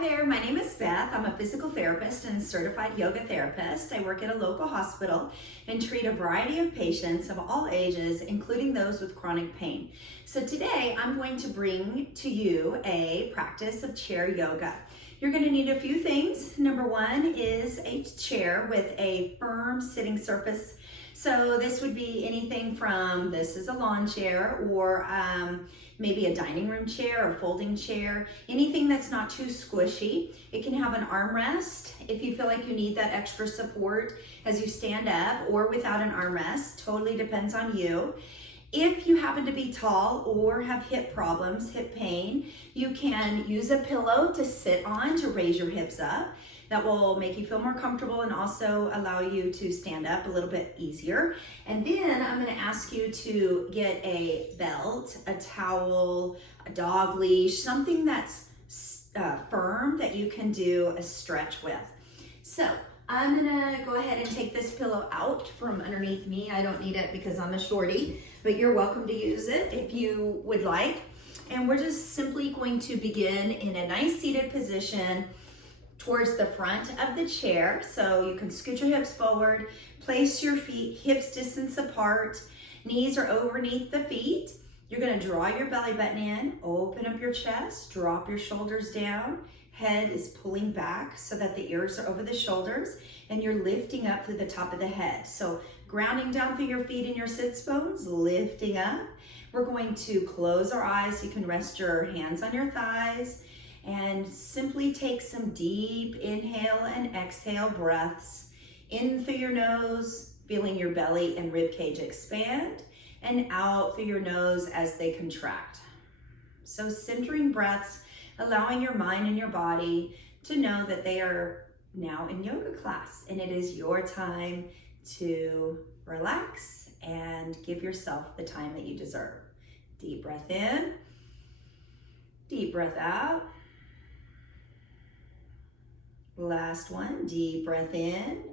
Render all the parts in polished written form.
there, my name is Beth. I'm a physical therapist and certified yoga therapist. I work at a local hospital and treat a variety of patients of all ages, including those with chronic pain. So today I'm going to bring to you a practice of chair yoga. You're going to need a few things. Number one is a chair with a firm sitting surface. So this would be anything from this is a lawn chair or maybe a dining room chair or folding chair, anything that's not too squishy. It can have an armrest if you feel like you need that extra support as you stand up, or without an armrest, totally depends on you. If you happen to be tall or have hip problems, hip pain, you can use a pillow to sit on to raise your hips up. That will make you feel more comfortable and also allow you to stand up a little bit easier. And then I'm going to ask you to get a belt, a towel, a dog leash, something that's firm that you can do a stretch with. So I'm going to go ahead and take this pillow out from underneath me. I don't need it because I'm a shorty, but you're welcome to use it if you would like. And we're just simply going to begin in a nice seated position towards the front of the chair. So you can scoot your hips forward, place your feet hips distance apart, knees are underneath the feet. You're gonna draw your belly button in, open up your chest, drop your shoulders down, head is pulling back so that the ears are over the shoulders, and you're lifting up through the top of the head. So grounding down through your feet and your sits bones, lifting up. We're going to close our eyes. You can rest your hands on your thighs, and simply take some deep inhale and exhale breaths in through your nose, feeling your belly and rib cage expand, and out through your nose as they contract. So centering breaths, allowing your mind and your body to know that they are now in yoga class, and it is your time to relax and give yourself the time that you deserve. Deep breath in, deep breath out. Last one, deep breath in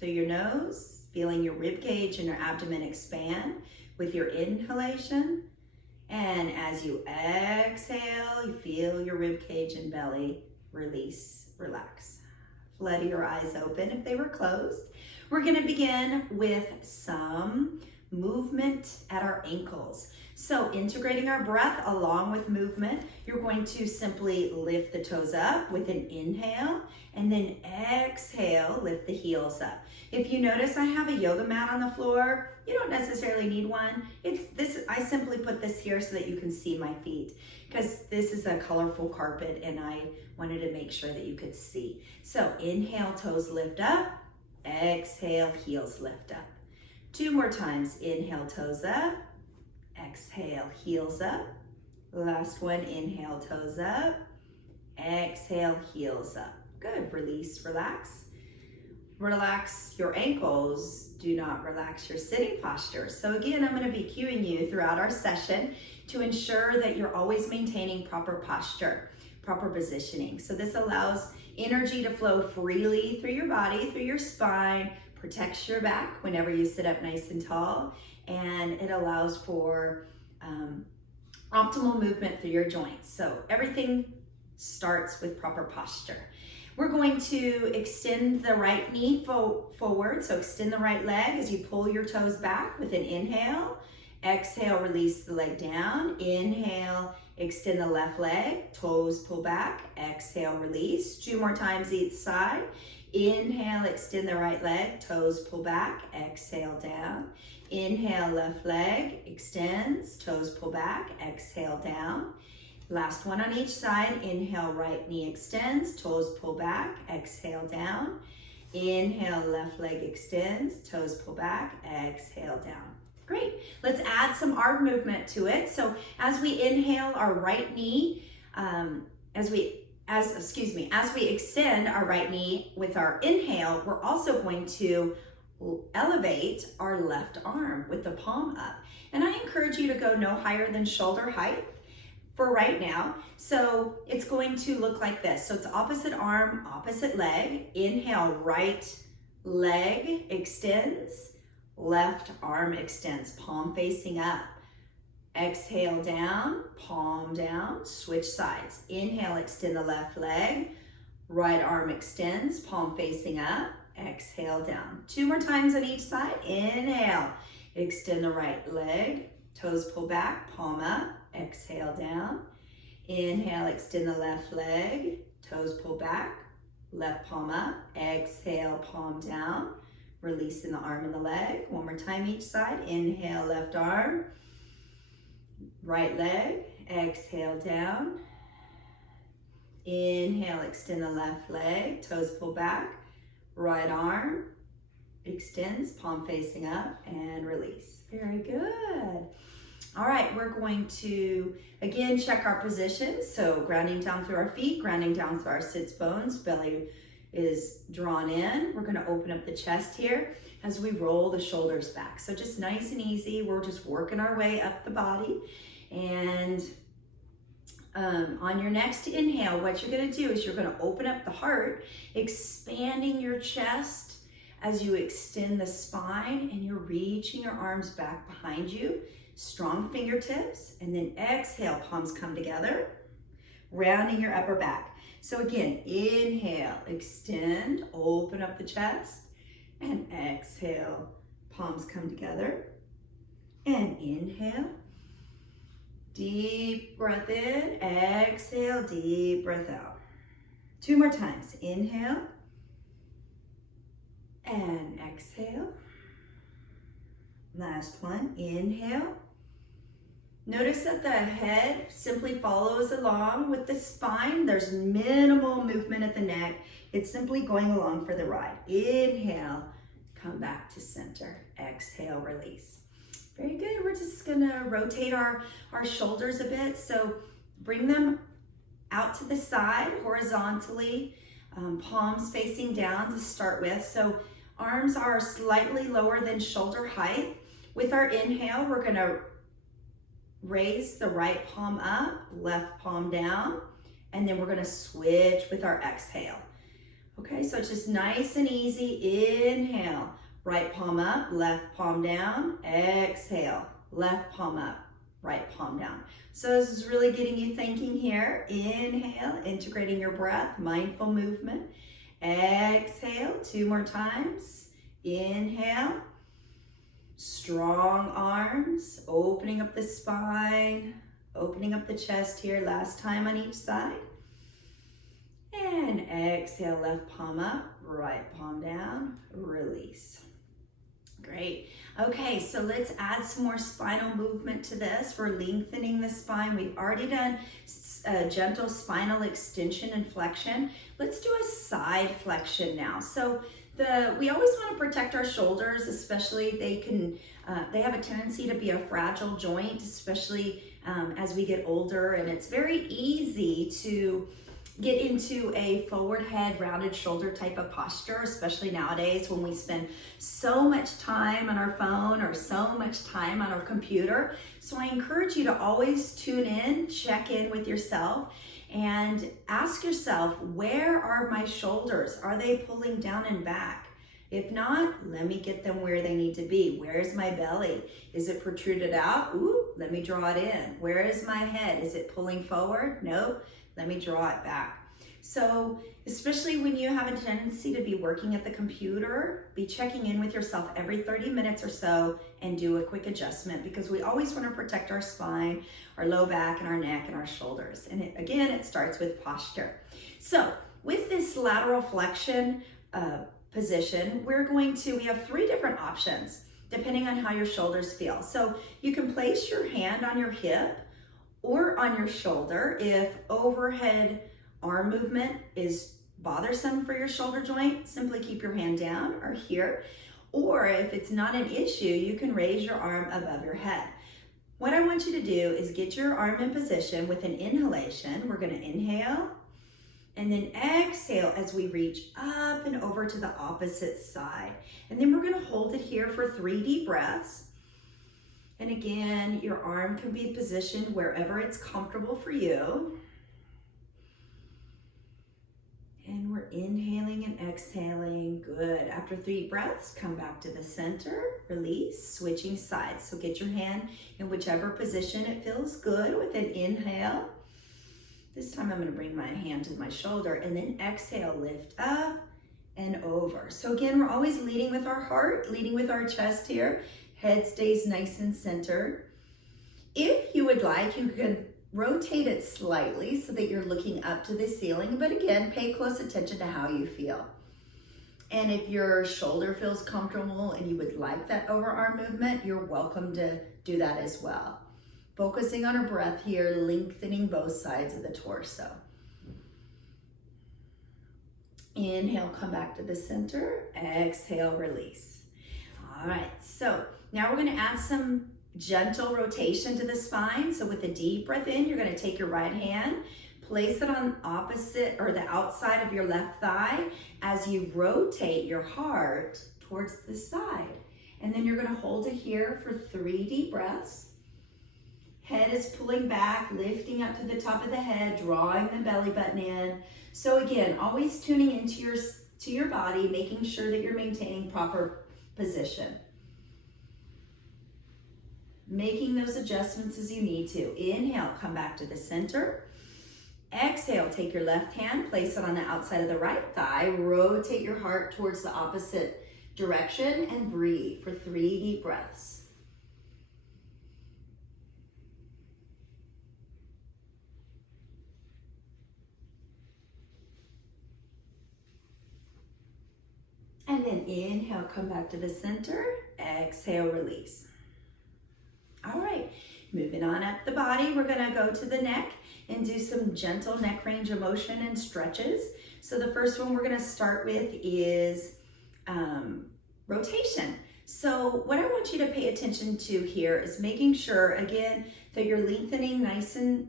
through your nose, feeling your rib cage and your abdomen expand with your inhalation. And as you exhale, you feel your rib cage and belly release, relax. Flutter your eyes open if they were closed. We're gonna begin with some movement at our ankles. So integrating our breath along with movement, you're going to simply lift the toes up with an inhale, and then exhale, lift the heels up. If you notice I have a yoga mat on the floor, you don't necessarily need one. I simply put this here so that you can see my feet, because this is a colorful carpet and I wanted to make sure that you could see. So inhale, toes lift up, exhale, heels lift up. 2 more times, inhale, toes up, exhale, heels up. Last one, inhale, toes up, exhale, heels up. Good, release, relax. Relax your ankles, do not relax your sitting posture. So again, I'm gonna be cueing you throughout our session to ensure that you're always maintaining proper posture, proper positioning. So this allows energy to flow freely through your body, through your spine, protects your back whenever you sit up nice and tall, and it allows for optimal movement through your joints. So everything starts with proper posture. We're going to extend the right knee forward, so extend the right leg as you pull your toes back with an inhale. Exhale, release the leg down. Inhale, extend the left leg, toes pull back. Exhale, release. 2 more times each side. Inhale, extend the right leg, toes pull back. Exhale, down. Inhale, left leg extends, toes pull back. Exhale, down. Last one on each side. Inhale, right knee extends, toes pull back. Exhale, down. Inhale, left leg extends, toes pull back. Exhale, down. Great. Let's add some arm movement to it. So as we inhale our right knee, as we extend our right knee with our inhale, we're also going to elevate our left arm with the palm up. And I encourage you to go no higher than shoulder height for right now. So it's going to look like this. So it's opposite arm, opposite leg. Inhale, right leg extends, left arm extends, palm facing up. Exhale down, palm down, switch sides. Inhale, extend the left leg, Right arm extends, palm facing up. Exhale down. 2 more times on each side. Inhale. Extend the right leg. Toes pull back, palm up. Exhale down. Inhale, extend the left leg. Toes pull back, left palm up. Exhale, palm down. Releasing the arm and the leg. 1 more time each side. Inhale, left arm. Right leg. Exhale down. Inhale, extend the left leg. Toes pull back. Right arm extends, palm facing up, and release. Very good. All right, we're going to, again, check our position. So grounding down through our feet, grounding down through our sits bones, belly is drawn in. We're gonna open up the chest here as we roll the shoulders back. So just nice and easy. We're just working our way up the body. And on your next inhale, what you're gonna do is you're gonna open up the heart, expanding your chest as you extend the spine, and you're reaching your arms back behind you. Strong fingertips, and then exhale, palms come together, rounding your upper back. So again, inhale, extend, open up the chest, and exhale, palms come together, and inhale, deep breath in, exhale, deep breath out. 2 more times, inhale, and exhale. Last one, inhale. Notice that the head simply follows along with the spine. There's minimal movement at the neck. It's simply going along for the ride. Inhale, come back to center. Exhale, release. Very good. We're just gonna rotate our shoulders a bit. So bring them out to the side horizontally, palms facing down to start with. So arms are slightly lower than shoulder height. With our inhale, we're gonna raise the right palm up, left palm down, and then we're gonna switch with our exhale. Okay, so it's just nice and easy. Inhale, right palm up, left palm down. Exhale, left palm up, right palm down. So this is really getting you thinking here. Inhale, integrating your breath, mindful movement. Exhale, 2 more times. Inhale. Strong arms, opening up the spine, opening up the chest here. Last time on each side. And exhale, left palm up, right palm down, release. Great. Okay, so let's add some more spinal movement to this. We're lengthening the spine. We've already done a gentle spinal extension and flexion. Let's do a side flexion now. So we always want to protect our shoulders, especially they have a tendency to be a fragile joint, especially as we get older, and it's very easy to get into a forward head, rounded shoulder type of posture, especially nowadays when we spend so much time on our phone or so much time on our computer. So I encourage you to always tune in, check in with yourself, and ask yourself, where are my shoulders? Are they pulling down and back? If not, let me get them where they need to be. Where's my belly? Is it protruded out? Ooh, let me draw it in. Where is my head? Is it pulling forward? Nope. Let me draw it back. So especially when you have a tendency to be working at the computer, be checking in with yourself every 30 minutes or so and do a quick adjustment, because we always want to protect our spine, our low back, and our neck and our shoulders. And again, it starts with posture. So with this lateral flexion position, we have 3 different options depending on how your shoulders feel. So you can place your hand on your hip or on your shoulder if overhead arm movement is bothersome for your shoulder joint. Simply keep your hand down or here. Or if it's not an issue, you can raise your arm above your head. What I want you to do is get your arm in position with an inhalation. We're going to inhale and then exhale as we reach up and over to the opposite side. And then we're going to hold it here for 3 deep breaths. And again, your arm can be positioned wherever it's comfortable for you. And we're inhaling and exhaling. Good. After 3 breaths, come back to the center, release, switching sides. So get your hand in whichever position it feels good with an inhale. This time I'm going to bring my hand to my shoulder and then exhale, lift up and over. So again, we're always leading with our heart, leading with our chest here. Head stays nice and centered. If you would like, you can rotate it slightly so that you're looking up to the ceiling, but again, pay close attention to how you feel. And if your shoulder feels comfortable and you would like that overarm movement, you're welcome to do that as well. Focusing on our breath here, lengthening both sides of the torso. Inhale, come back to the center. Exhale, release. All right, so now we're gonna add some gentle rotation to the spine. So with a deep breath in, you're gonna take your right hand, place it on opposite or the outside of your left thigh as you rotate your heart towards the side. And then you're gonna hold it here for 3 deep breaths. Head is pulling back, lifting up to the top of the head, drawing the belly button in. So again, always tuning into your body, making sure that you're maintaining proper position. Making those adjustments as you need to. Inhale, come back to the center. Exhale, take your left hand, place it on the outside of the right thigh, rotate your heart towards the opposite direction, and breathe for 3 deep breaths. And then inhale, come back to the center. Exhale, release. All right, moving on up the body, we're gonna go to the neck and do some gentle neck range of motion and stretches. So the first one we're gonna start with is rotation. So what I want you to pay attention to here is making sure, again, that you're lengthening nice and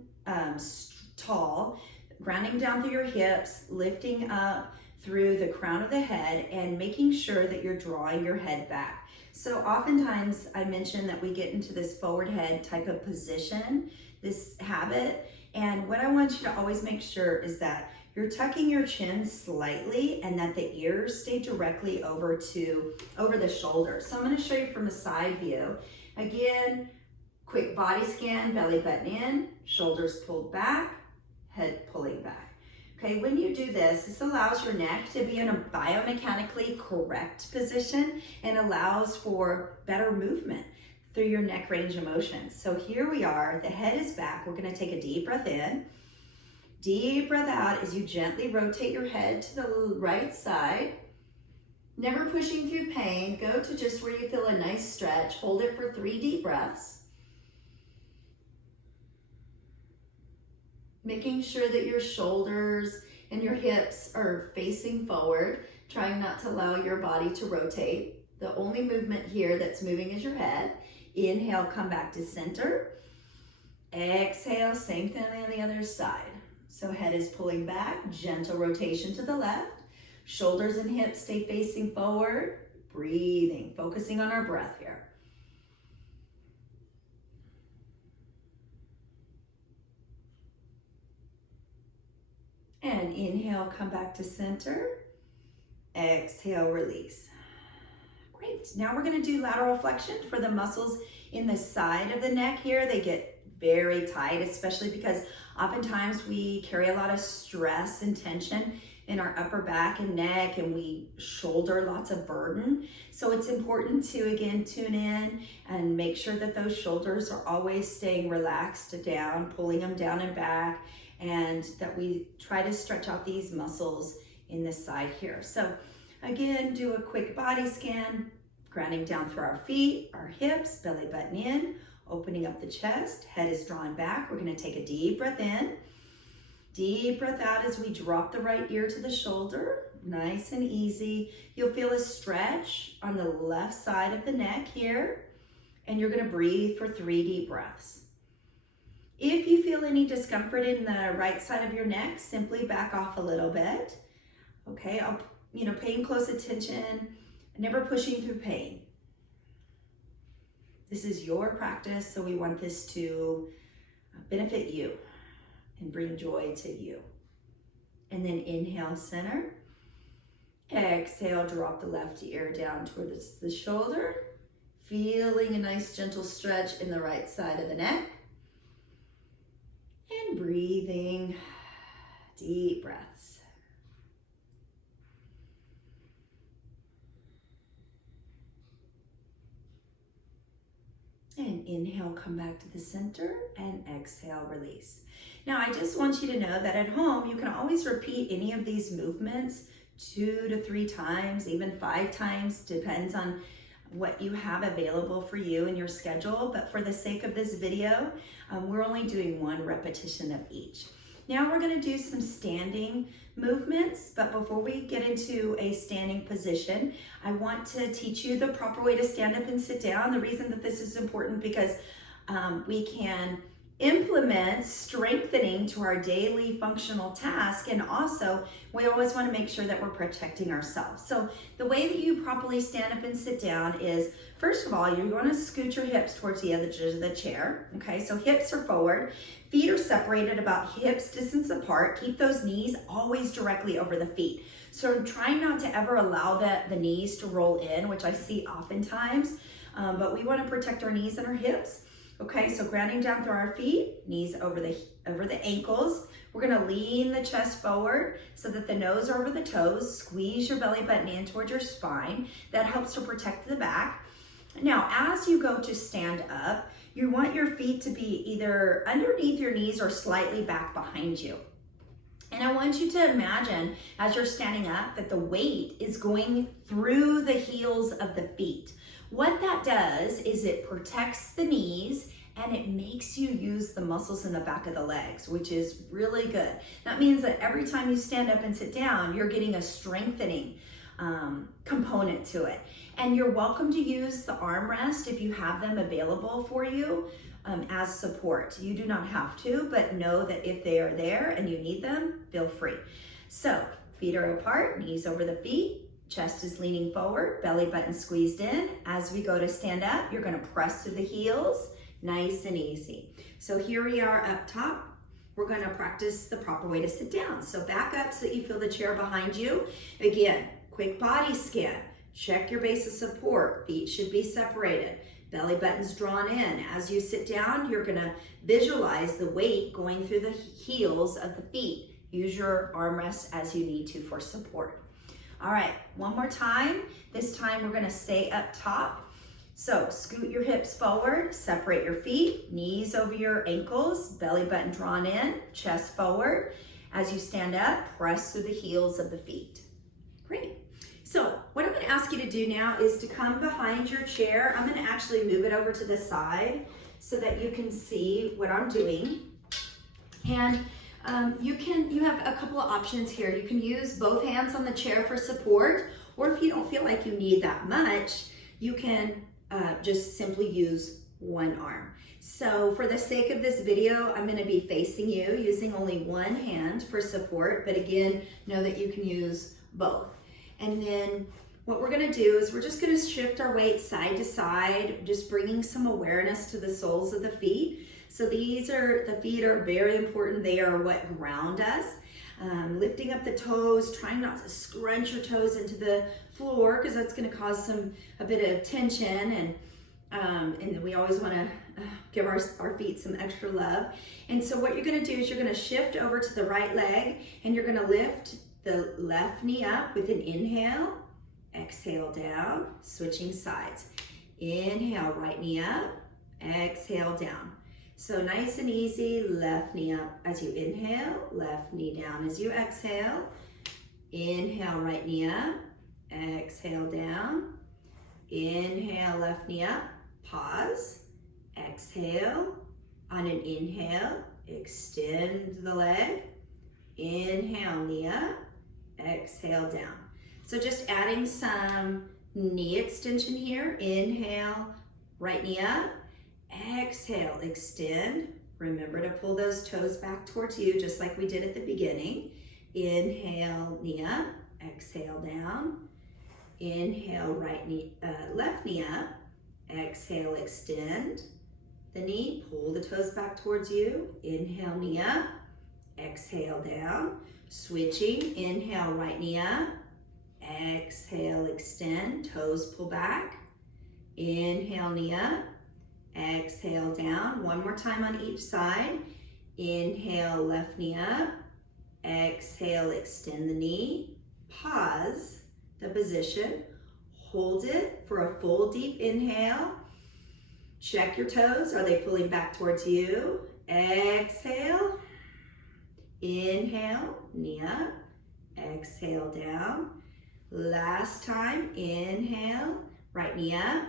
tall, grounding down through your hips, lifting up through the crown of the head, and making sure that you're drawing your head back. So oftentimes I mention that we get into this forward head type of position, this habit, and what I want you to always make sure is that you're tucking your chin slightly and that the ears stay directly over the shoulders. So I'm gonna show you from a side view. Again, quick body scan, belly button in, shoulders pulled back, head pulling back. Okay, when you do this, this allows your neck to be in a biomechanically correct position and allows for better movement through your neck range of motion. So here we are, the head is back. We're gonna take a deep breath in. Deep breath out as you gently rotate your head to the right side. Never pushing through pain. Go to just where you feel a nice stretch. Hold it for 3 deep breaths. Making sure that your shoulders and your hips are facing forward, trying not to allow your body to rotate. The only movement here that's moving is your head. Inhale, come back to center. Exhale, same thing on the other side. So head is pulling back, gentle rotation to the left. Shoulders and hips stay facing forward. Breathing, focusing on our breath here. And inhale, come back to center. Exhale, release. Great. Now we're going to do lateral flexion for the muscles in the side of the neck here. They get very tight, especially because oftentimes we carry a lot of stress and tension in our upper back and neck, and we shoulder lots of burden. So it's important to, again, tune in and make sure that those shoulders are always staying relaxed down, pulling them down and back, and that we try to stretch out these muscles in the side here. So again, do a quick body scan, grounding down through our feet, our hips, belly button in, opening up the chest, head is drawn back. We're gonna take a deep breath in, deep breath out as we drop the right ear to the shoulder, nice and easy. You'll feel a stretch on the left side of the neck here, and you're gonna breathe for 3 deep breaths. If you feel any discomfort in the right side of your neck, simply back off a little bit. Okay, paying close attention, never pushing through pain. This is your practice, so we want this to benefit you and bring joy to you. And then inhale, center. Exhale, drop the left ear down towards the shoulder. Feeling a nice gentle stretch in the right side of the neck. And And breathing, deep breaths. And inhale, come back to the center, and exhale, release. Now, I just want you to know that at home, you can always repeat any of these movements 2 to 3 times, even 5 times, depends on what you have available for you in your schedule. But for the sake of this video, we're only doing 1 repetition of each. Now we're going to do some standing movements, but before we get into a standing position, I want to teach you the proper way to stand up and sit down. The reason that this is important because we can implement strengthening to our daily functional task, and also we always want to make sure that we're protecting ourselves. So the way that you properly stand up and sit down is, first of all, you're going to scoot your hips towards the edges of the chair. Okay, so hips are forward, feet are separated about hips distance apart. Keep those knees always directly over the feet. So try not to ever allow the knees to roll in, which I see oftentimes, but we want to protect our knees and our hips. Okay, so grounding down through our feet, knees over the ankles. We're gonna lean the chest forward so that the nose are over the toes. Squeeze your belly button in towards your spine. That helps to protect the back. Now, as you go to stand up, you want your feet to be either underneath your knees or slightly back behind you. And I want you to imagine as you're standing up that the weight is going through the heels of the feet. What that does is it protects the knees and it makes you use the muscles in the back of the legs, which is really good. That means that every time you stand up and sit down, you're getting a strengthening component to it. And you're welcome to use the armrest if you have them available for you as support. You do not have to, but know that if they are there and you need them, feel free. So feet are apart, knees over the feet. Chest is leaning forward, belly button squeezed in. As we go to stand up, you're gonna press through the heels, nice and easy. So here we are up top. We're gonna practice the proper way to sit down. So back up so that you feel the chair behind you. Again, quick body scan. Check your base of support. Feet should be separated. Belly button's drawn in. As you sit down, you're gonna visualize the weight going through the heels of the feet. Use your armrest as you need to for support. All right, one more time. This time we're gonna stay up top. So scoot your hips forward, separate your feet, knees over your ankles, belly button drawn in, chest forward. As you stand up, press through the heels of the feet. Great. So what I'm gonna ask you to do now is to come behind your chair. I'm gonna actually move it over to the side so that you can see what I'm doing. And you have a couple of options here. You can use both hands on the chair for support, or if you don't feel like you need that much, you can just simply use one arm. So for the sake of this video, I'm gonna be facing you using only one hand for support, but again, know that you can use both. And then what we're gonna do is we're just gonna shift our weight side to side, just bringing some awareness to the soles of the feet. So the feet are very important. They are what ground us. Lifting up the toes, trying not to scrunch your toes into the floor because that's going to cause a bit of tension, and we always want to give our feet some extra love. And so what you're going to do is you're going to shift over to the right leg and you're going to lift the left knee up with an inhale, exhale down, switching sides. Inhale, right knee up, exhale down. So nice and easy, left knee up as you inhale, left knee down as you exhale. Inhale, right knee up, exhale down. Inhale, left knee up, pause, exhale. On an inhale, extend the leg. Inhale, knee up, exhale down. So just adding some knee extension here. Inhale, right knee up. Exhale, extend. Remember to pull those toes back towards you just like we did at the beginning. Inhale, knee up, exhale down. Inhale, left knee up. Exhale, extend the knee, pull the toes back towards you. Inhale, knee up, exhale down. Switching, inhale, right knee up. Exhale, extend, toes pull back. Inhale, knee up. Exhale down. One more time on each side. Inhale, left knee up. Exhale, extend the knee. Pause the position. Hold it for a full deep inhale. Check your toes. Are they pulling back towards you? Exhale. Inhale, knee up. Exhale, down. Last time, inhale, right knee up.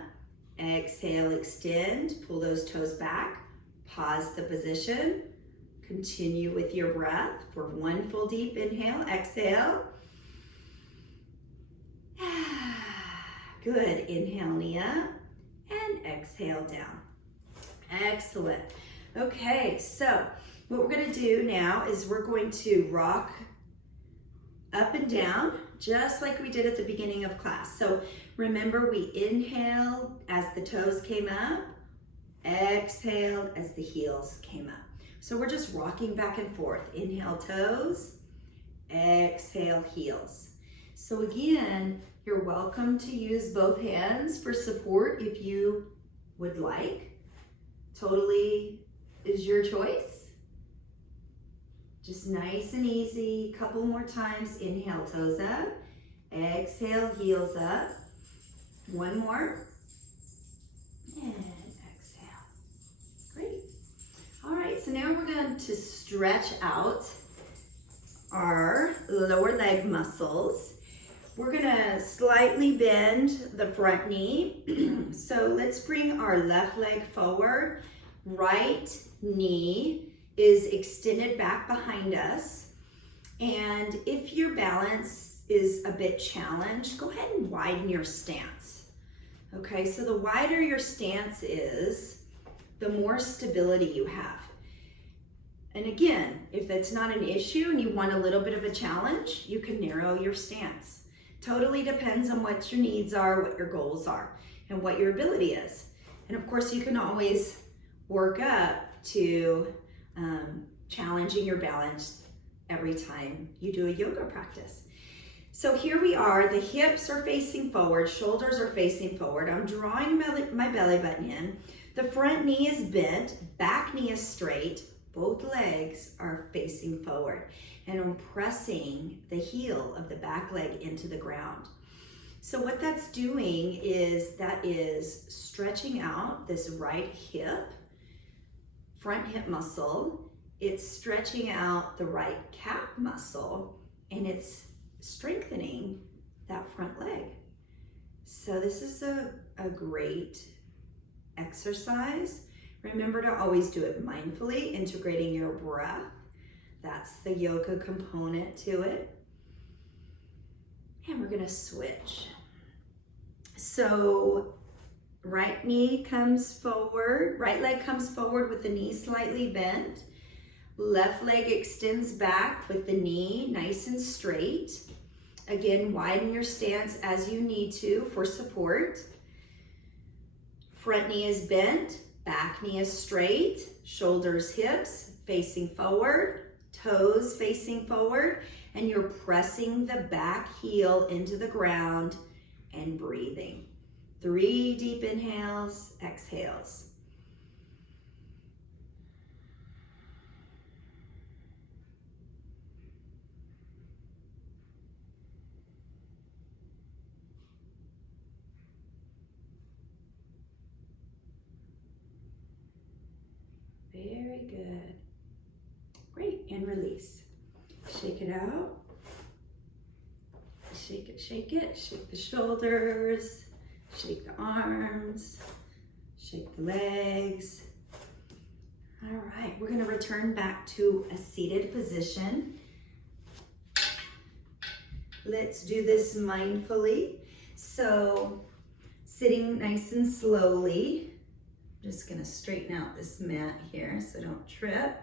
Exhale, extend. Pull those toes back. Pause the position. Continue with your breath for one full deep inhale. Exhale. Good. Inhale, knee up, and exhale down. Excellent. Okay, so what we're going to do now is we're going to rock up and down just like we did at the beginning of class. So remember, we inhaled as the toes came up, exhaled as the heels came up. So we're just rocking back and forth. Inhale, toes, exhale, heels. So again, you're welcome to use both hands for support if you would like. Totally is your choice. Just nice and easy. Couple more times. Inhale, toes up. Exhale, heels up. One more. And exhale. Great. All right, so now we're going to stretch out our lower leg muscles. We're gonna slightly bend the front knee. So let's bring our left leg forward. Right knee is extended back behind us. And if your balance is a bit challenged, go ahead and widen your stance. Okay, so the wider your stance is, the more stability you have. And again, if that's not an issue and you want a little bit of a challenge, you can narrow your stance. Totally depends on what your needs are, what your goals are, and what your ability is. And of course, you can always work up to challenging your balance every time you do a yoga practice. So here we are, the hips are facing forward, shoulders are facing forward. I'm drawing my belly button in. The front knee is bent, back knee is straight, both legs are facing forward. And I'm pressing the heel of the back leg into the ground. So what that's doing is that is stretching out this right hip, front hip muscle. It's stretching out the right calf muscle, and it's strengthening that front leg. So this is a great exercise. Remember to always do it mindfully, integrating your breath. That's the yoga component to it. And we're gonna switch. So right knee comes forward, right leg comes forward with the knee slightly bent. Left leg extends back with the knee nice and straight. Again, widen your stance as you need to for support. Front knee is bent, back knee is straight, shoulders, hips facing forward. Toes facing forward, and you're pressing the back heel into the ground and breathing. 3 deep inhales, exhales. Very good. Great, and release. Shake it out. Shake it, shake it. Shake the shoulders, shake the arms, shake the legs. All right, we're gonna return back to a seated position. Let's do this mindfully. So, sitting nice and slowly. I'm just gonna straighten out this mat here so don't trip.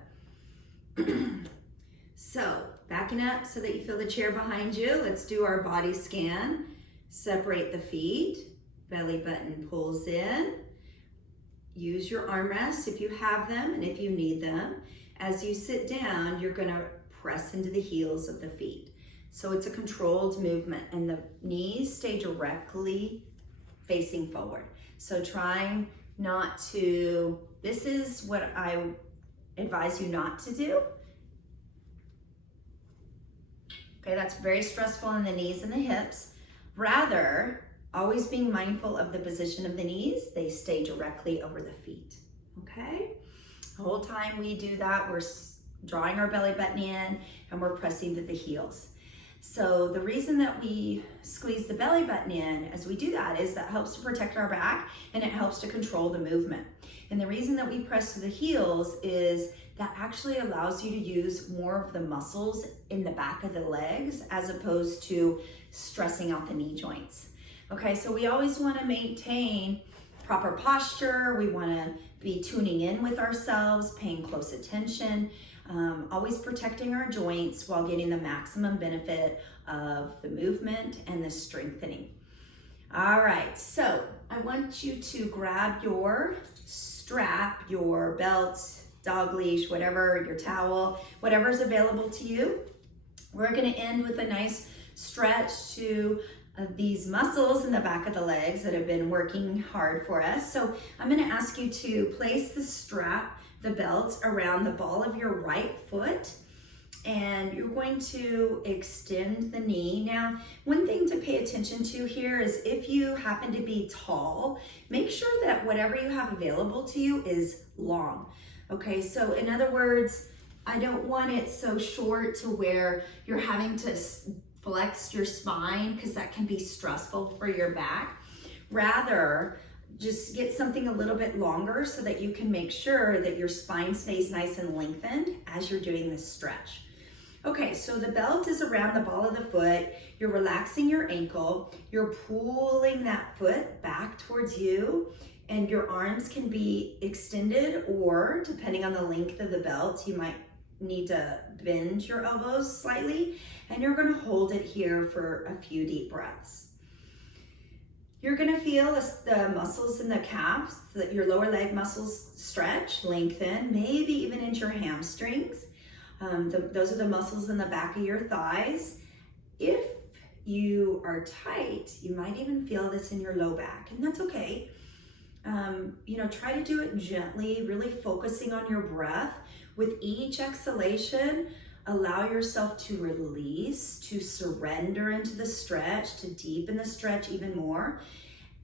So, backing up so that you feel the chair behind you. Let's do our body scan. Separate the feet. Belly button pulls in. Use your armrests if you have them and if you need them. As you sit down, you're going to press into the heels of the feet. So it's a controlled movement, and the knees stay directly facing forward. So trying not to, this is what I advise you not to do. Okay, that's very stressful in the knees and the hips. Rather, always being mindful of the position of the knees, they stay directly over the feet, okay? The whole time we do that, we're drawing our belly button in and we're pressing to the heels. So the reason that we squeeze the belly button in as we do that is that helps to protect our back and it helps to control the movement. And the reason that we press to the heels is that actually allows you to use more of the muscles in the back of the legs as opposed to stressing out the knee joints. Okay, so we always want to maintain proper posture. We want to be tuning in with ourselves, paying close attention, always protecting our joints while getting the maximum benefit of the movement and the strengthening. All right, so I want you to grab your strap, your belt, dog leash, whatever, your towel, whatever's available to you. We're gonna end with a nice stretch to these muscles in the back of the legs that have been working hard for us. So I'm gonna ask you to place the strap, the belt, around the ball of your right foot, and you're going to extend the knee. Now, one thing to pay attention to here is if you happen to be tall, make sure that whatever you have available to you is long. Okay, so in other words, I don't want it so short to where you're having to flex your spine because that can be stressful for your back. Rather, just get something a little bit longer so that you can make sure that your spine stays nice and lengthened as you're doing this stretch. Okay, so the belt is around the ball of the foot. You're relaxing your ankle. You're pulling that foot back towards you, and your arms can be extended, or depending on the length of the belt, you might need to bend your elbows slightly, and you're gonna hold it here for a few deep breaths. You're gonna feel the muscles in the calves, your lower leg muscles stretch, lengthen, maybe even into your hamstrings. Those are the muscles in the back of your thighs. If you are tight, you might even feel this in your low back, and that's okay. Try to do it gently, really focusing on your breath. With each exhalation, allow yourself to release, to surrender into the stretch, to deepen the stretch even more.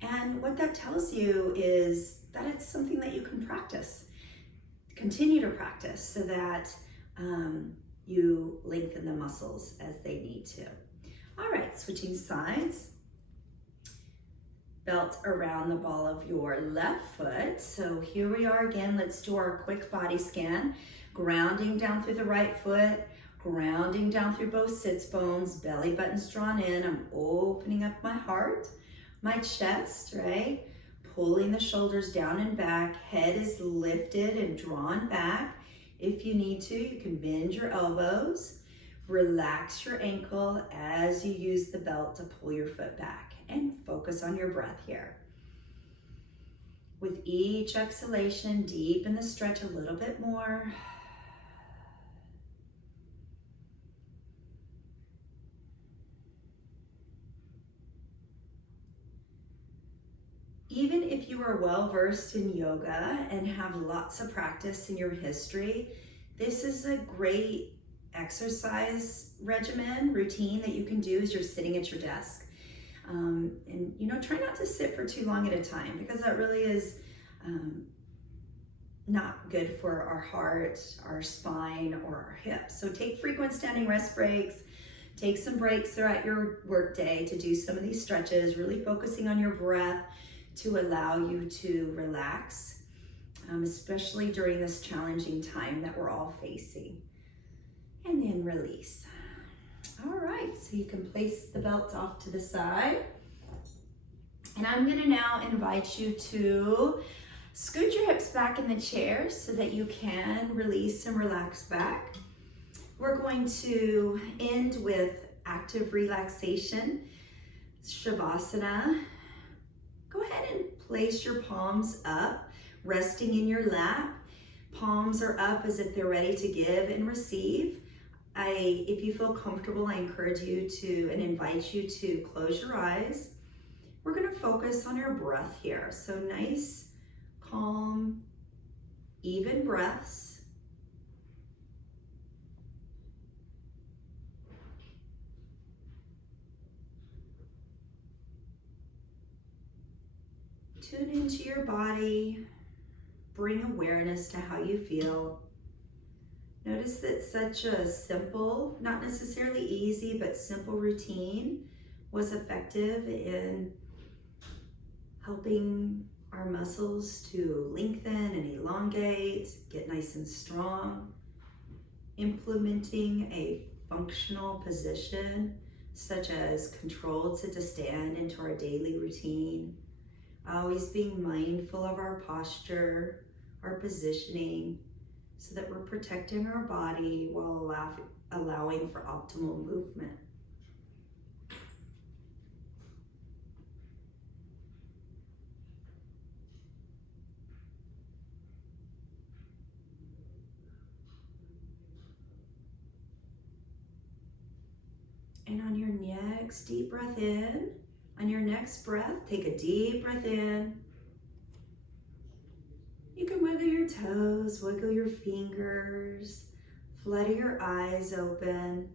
And what that tells you is that it's something that you can practice. Continue to practice so that you lengthen the muscles as they need to. All right, switching sides. Belt around the ball of your left foot. So here we are again. Let's do our quick body scan. Grounding down through the right foot, grounding down through both sits bones, belly button's drawn in. I'm opening up my heart, my chest, right? Pulling the shoulders down and back. Head is lifted and drawn back. If you need to, you can bend your elbows. Relax your ankle as you use the belt to pull your foot back, and focus on your breath here. With each exhalation, deepen the stretch a little bit more. Even if you are well versed in yoga and have lots of practice in your history, this is a great exercise regimen, routine that you can do as you're sitting at your desk. Try not to sit for too long at a time, because that really is not good for our heart, our spine, or our hips. So take frequent standing rest breaks. Take some breaks throughout your workday to do some of these stretches, really focusing on your breath to allow you to relax, especially during this challenging time that we're all facing. And then release. All right, so you can place the belt off to the side. And I'm gonna now invite you to scoot your hips back in the chair so that you can release and relax back. We're going to end with active relaxation, Shavasana. Go ahead and place your palms up, resting in your lap. Palms are up as if they're ready to give and receive. If you feel comfortable, I encourage you to and invite you to close your eyes. We're gonna focus on your breath here. So nice, calm, even breaths. Tune into your body. Bring awareness to how you feel. Notice that such a simple, not necessarily easy, but simple routine was effective in helping our muscles to lengthen and elongate, get nice and strong. Implementing a functional position, such as controlled sit to stand, into our daily routine. Always being mindful of our posture, our positioning, so that we're protecting our body while allowing for optimal movement. And on your next deep breath in, on your next breath, take a deep breath in. You can wiggle your toes, wiggle your fingers, flutter your eyes open.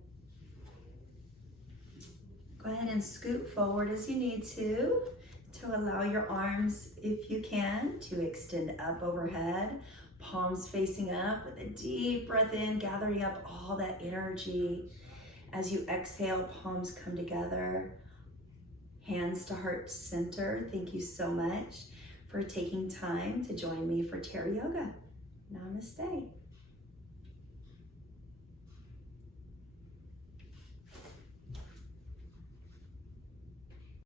Go ahead and scoot forward as you need to allow your arms, if you can, to extend up overhead, palms facing up with a deep breath in, gathering up all that energy. As you exhale, palms come together, hands to heart center. Thank you so much for taking time to join me for Chair Yoga. Namaste.